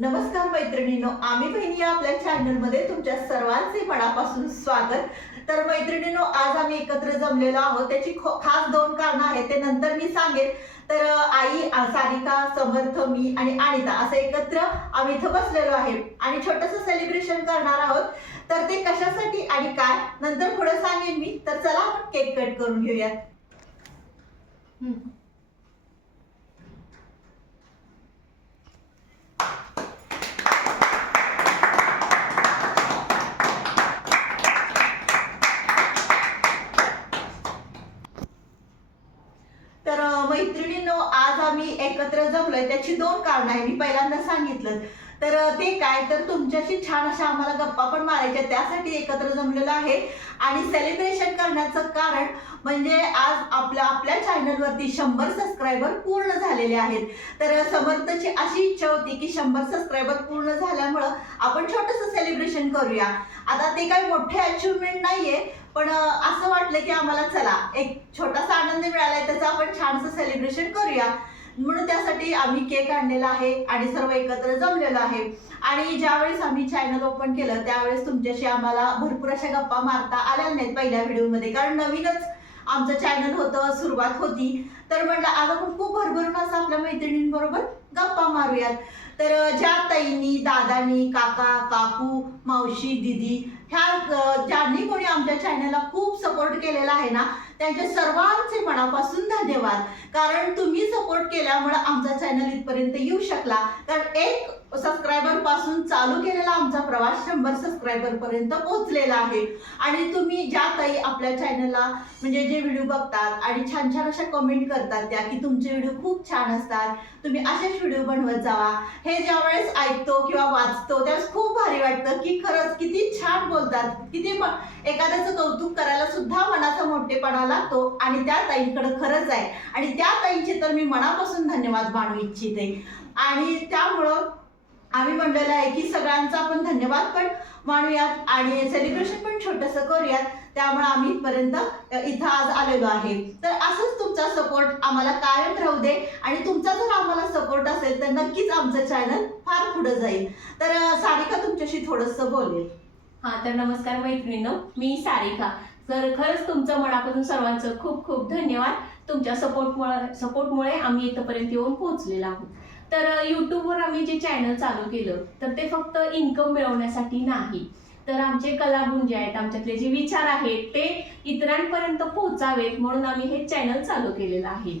नमस्कार मैत्रिणींनो आम्ही बहिणी या आपल्या चॅनलमध्ये तुमच्या सर्वांचे मनापासून स्वागत. तर मैत्रिणींनो आज आम्ही एकत्र जमलेलो आहोत. त्याची खो- खास दोन कारणं आहेत ते नंतर मी सांगेन. तर आई सारिका समर्थ मी आणि अनिता असं एकत्र आम्ही इथं बसलेलो आहे. आणि छोटंसं सेलिब्रेशन करणार आहोत. तर ते कशासाठी आणि काय? नंतर पुढे सांगेन मी. तर चला आपण केक कट करून घेऊयात. मैत्रिणींनो आज आम्ही एकत्र जमलोय. त्याची दोन कारण आहे मी पहिल्यांदा सांगितलं. तर ते काय? तर तुमच्याशी छान अशा आम्हाला गप्पा पण मारायच्या. त्यासाठी एकत्र जमलेलो आहे. आणि सेलिब्रेशन करण्याचं कारण म्हणजे आज आपल्या आपल्या चॅनलवरती शंभर सबस्क्रायबर पूर्ण झालेले आहेत. तर समर्थची अशी इच्छा होती की शंभर सबस्क्रायबर पूर्ण झाल्यामुळं आपण छोटंसं सेलिब्रेशन करूया. आता ते काही मोठे अचिव्हमेंट नाहीये. पण असं वाटलं की आम्हाला चला एक छोटासा आनंद मिळालाय त्याचं आपण छानसं सेलिब्रेशन करूया. म्हणून त्यासाठी आम्ही केक आणलेला आहे आणि सर्व एकत्र जमलेलो आहे. आणि ज्यावेळेस आम्ही चॅनल ओपन केलं त्यावेळेस तुमच्याशी आम्हाला भरपूर अशा गप्पा मारता आल्या नाहीत पहिल्या व्हिडिओमध्ये कारण नवीनच आमचं चॅनल होतं सुरुवात होती. तर म्हटलं आज आपण खूप भरभरून असं आपल्या मैत्रिणींबरोबर गप्पा मारूयात. तर ज्या ताईंनी दादानी काका काकू मावशी दिदी ह्या ज्यांनी कोणी आमच्या चॅनलला खूप सपोर्ट केलेला आहे ना त्यांच्या सर्वांचे मनापासून धन्यवाद. कारण तुम्ही सपोर्ट केल्यामुळे आमचा चॅनल इथपर्यंत येऊ शकला. कारण एक सबस्क्रायबरपासून चालू केलेला आमचा प्रवास शंभर सबस्क्रायबर पर्यंत पोहोचलेला आहे. आणि तुम्ही ज्या ताई आपल्या चॅनलला म्हणजे जे व्हिडिओ बघतात आणि छान छान अशा कमेंट करतात करतात त्या की तुमचे व्हिडिओ खूप छान असतात. तुम्ही असेच व्हिडिओ बनवत जावा. हे ज्या वेळेस ऐकतो किंवा वाचतो त्यावेळेस खूप भारी वाटतं की खरंच किती छान बोलतात. किती एखाद्याचं कौतुक करायला सुद्धा मनाचा मोठेपणा लागतो आणि त्या ताईंकडे खरंच आहे. आणि त्या ताईंचे तर मी मनापासून धन्यवाद मानू इच्छिते. आणि त्यामुळं आम्ही म्हणलेलं आहे की सगळ्यांचा आपण धन्यवाद पण मानूयात आणि सेलिब्रेशन पण छोटंसं करूयात. त्यामुळे आम्ही इथपर्यंत इथं आज आलेलो आहे. तर असंच तुमचा सपोर्ट आम्हाला कायम राहू दे. आणि तुमचा जर आम्हाला सपोर्ट असेल तर नक्कीच आमचं चॅनल फार पुढे जाईल. तर सारिका तुमच्याशी थोडंसं बोलेल. हा तर नमस्कार मैत्रिणीनं मी सारिका. तर खरंच तुमचं मनापासून सर्वांचं खूप खूप धन्यवाद. तुमच्या सपोर्टमुळे सपोर्टमुळे आम्ही इथंपर्यंत येऊन पोहोचलेलो आहोत. तर यूट्यूबवर आम्ही जे चॅनल चालू केलं तर ते फक्त इन्कम मिळवण्यासाठी नाही. तर आमचे कलागुण जे आहेत आमच्यातले जे विचार आहेत ते इतरांपर्यंत पोहोचावेत म्हणून आम्ही हे चॅनल चालू केलेलं आहे.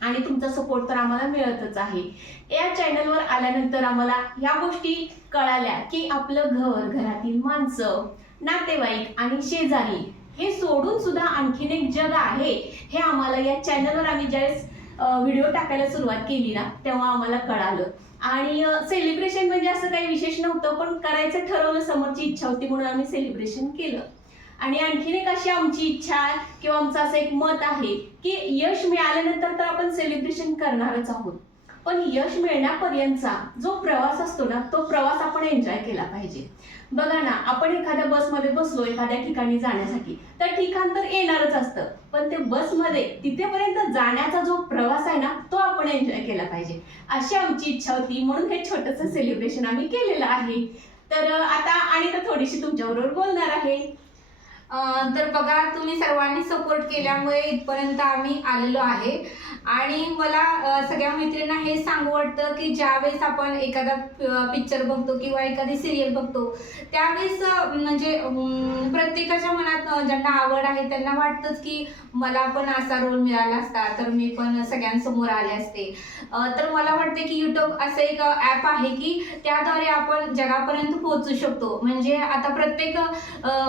आणि तुमचा सपोर्ट तर आम्हाला मिळतच आहे. या चॅनलवर आल्यानंतर आम्हाला ह्या गोष्टी कळाल्या की आपलं घर घरातील माणसं नातेवाईक आणि शेजारी हे सोडून सुद्धा आणखीन एक जग आहे. हे आम्हाला या चॅनलवर आम्ही ज्यावेळेस व्हिडिओ टाकायला सुरुवात केली ना तेव्हा आम्हाला कळालं. आणि सेलिब्रेशन म्हणजे असं काही विशेष नव्हतं पण करायचं ठरवलं समोरची इच्छा होती म्हणून आम्ही सेलिब्रेशन केलं. आणि आणखीन एक अशी आमची इच्छा आहे किंवा आमचं असं एक मत आहे की यश मिळाल्यानंतर तर आपण सेलिब्रेशन करणारच आहोत. पण यश मिळण्यापर्यंतचा जो प्रवास असतो ना तो प्रवास आपण एन्जॉय केला पाहिजे. बघा ना आपण एखाद्या बसमध्ये बसलो एखाद्या ठिकाणी जाण्यासाठी तर ठिकाण तर येणारच असतं. पण ते बसमध्ये तिथेपर्यंत जाण्याचा जो प्रवास आहे ना तो आपण एन्जॉय केला पाहिजे. अशी आमची इच्छा होती म्हणून हे छोटंसं सेलिब्रेशन आम्ही केलेलं आहे. तर आता आणि तर थोडीशी तुमच्याबरोबर बोलणार आहे. तर बघा तुम्ही सर्वांनी सपोर्ट केल्यामुळे इथपर्यंत आम्ही आलेलो आहे. आणि मला सगळ्या मैत्रिणींना हे सांगू वाटतं की ज्यावेळेस आपण एखादा पिक्चर बघतो किंवा एखादी सिरियल बघतो त्यावेळेस म्हणजे प्रत्येकाच्या मनात ज्यांना आवड आहे त्यांना वाटतंच की मला पण असा रोल मिळाला असता तर मी पण सगळ्यांसमोर आले असते. तर मला वाटते की युट्यूब असं एक ॲप आहे की त्याद्वारे आपण जगापर्यंत पोहोचू शकतो. म्हणजे आता प्रत्येक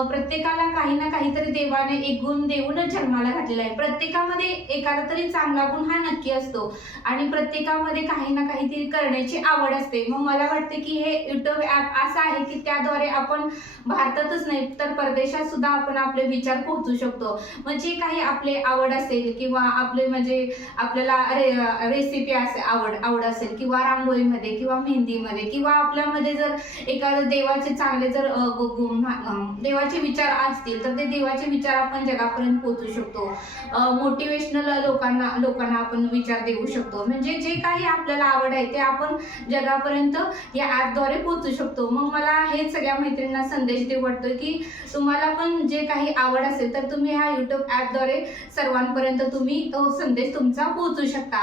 प्रत्येकाला काही काही ना काहीतरी देवाने एक गुण देऊनच जन्माला घातलेला आहे. प्रत्येकामध्ये एखादा तरी चांगला गुण हा नक्की असतो. आणि प्रत्येकामध्ये काही ना काहीतरी करण्याची आवड असते. मग मला वाटते की हे युट्यूब ॲप असं आहे की त्याद्वारे आपण भारतातच नाही तर परदेशात सुद्धा आपण आपले विचार पोहोचू शकतो. म्हणजे काही आपले आवड असेल किंवा आपले म्हणजे आपल्याला रे रेसिपी असे आवड आवड असेल किंवा रांगोळीमध्ये किंवा मेहंदीमध्ये किंवा आपल्यामध्ये जर एखादं देवाचे चांगले जर गु- देवाचे विचार असतील असेल तर ते देवाचे विचार आपण जगापर्यंत पोहोचू शकतो. मोटिवेशनल लोकांना लोकांना आपण विचार देऊ शकतो. म्हणजे जे काही आपल्याला आवड आहे ते आपण जगापर्यंत या ॲपद्वारे पोहोचू शकतो. मग मला हे सगळ्या मैत्रिणींना संदेश देऊ वाटतो की तुम्हाला पण जे काही आवड असेल तर तुम्ही ह्या युट्यूब ॲपद्वारे सर्वांपर्यंत तुम्ही तो संदेश तुमचा पोहोचू शकता.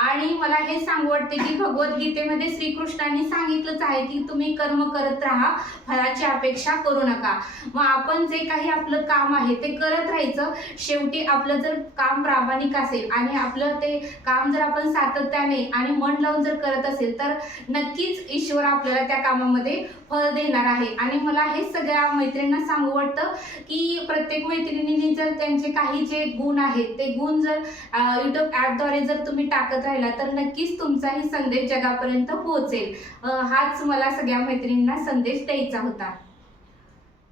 आणि मला हे सांगू वाटते की भगवद्गीतेमध्ये श्रीकृष्णांनी सांगितलंच आहे की तुम्ही कर्म करत राहा फळाची अपेक्षा करू नका. मग आपण जे काही आपलं काम आहे ते करत राहायचं. शेवटी आपलं जर काम प्रामाणिक असेल आणि आपलं ते काम जर आपण सातत्याने आणि मन लावून जर करत असेल तर नक्कीच ईश्वर आपल्याला त्या कामामध्ये फळ देणार आहे. आणि मला हे सगळ्या मैत्रिणींना सांगू वाटतं की प्रत्येक मैत्रिणींनी जर त्यांचे काही जे गुण आहेत ते गुण जर युट्यूब ॲपद्वारे जर तुम्ही टाकत राहिला तर नक्कीच तुमचाही संदेश जगापर्यंत पोहोचेल. हाच मला सगळ्या मैत्रिणींना संदेश द्यायचा होता.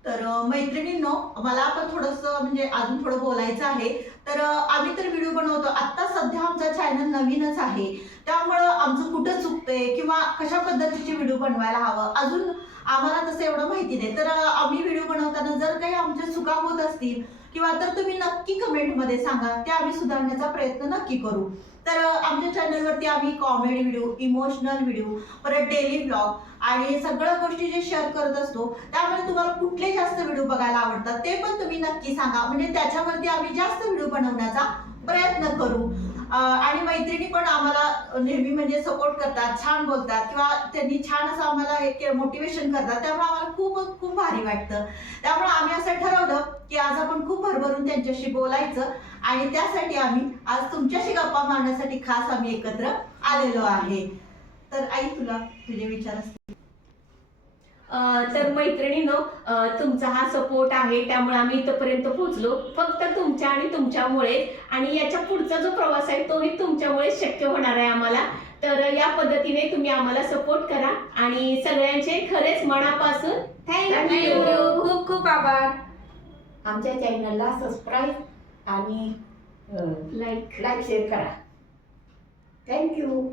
तर मैत्रिणींनो मला पण थोडंसं म्हणजे अजून थोडं बोलायचं आहे. तर आम्ही तर व्हिडिओ बनवतो. आत्ता सध्या आमचा चॅनल नवीनच आहे. त्यामुळं आमचं कुठं चुकतंय किंवा कशा पद्धतीचे व्हिडिओ बनवायला हवं अजून आम्हाला तसं एवढं माहिती नाही. तर आम्ही व्हिडिओ बनवताना जर काही आमच्या चुका होत असतील किंवा तर तुम्ही नक्की कमेंटमध्ये सांगा. ते आम्ही सुधारण्याचा प्रयत्न नक्की करू. तर आमच्या चॅनलवरती आम्ही कॉमेडी व्हिडिओ इमोशनल व्हिडिओ परत डेली ब्लॉग आणि सगळ्या गोष्टी जे शेअर करत असतो त्यामुळे तुम्हाला कुठले जास्त व्हिडिओ बघायला आवडतात ते पण तुम्ही नक्की सांगा. म्हणजे त्याच्यावरती आम्ही जास्त व्हिडिओ बनवण्याचा प्रयत्न करू. आणि मैत्रिणी पण आम्हाला नेहमी म्हणजे सपोर्ट करतात छान बोलतात किंवा त्यांनी छान असं आम्हाला एक मोटिवेशन करतात त्यामुळे आम्हाला खूप भारी वाटतं. त्यामुळे आम्ही असं ठरवलं की आज आपण खूप भरभरून त्यांच्याशी बोलायचं आणि त्यासाठी आम्ही आज तुमच्याशी गप्पा मारण्यासाठी खास आम्ही एकत्र आलेलो आहे. तर आई तुला तुझे विचार असतील? तर मैत्रिणीनो तुमचा हा सपोर्ट आहे त्यामुळे आम्ही इथपर्यंत पोहोचलो. फक्त तुमच्या आणि तुमच्यामुळे आणि याच्या पुढचा जो प्रवास आहे तोही तुमच्यामुळे शक्य होणार आहे आम्हाला. तर या पद्धतीने तुम्ही आम्हाला सपोर्ट करा आणि सगळ्यांचे खरेच मनापासून थँक्यू खूप खूप आभार. आमच्या चॅनलला सबस्क्राईब आणि लाईक लाईक शेअर करा. Thank you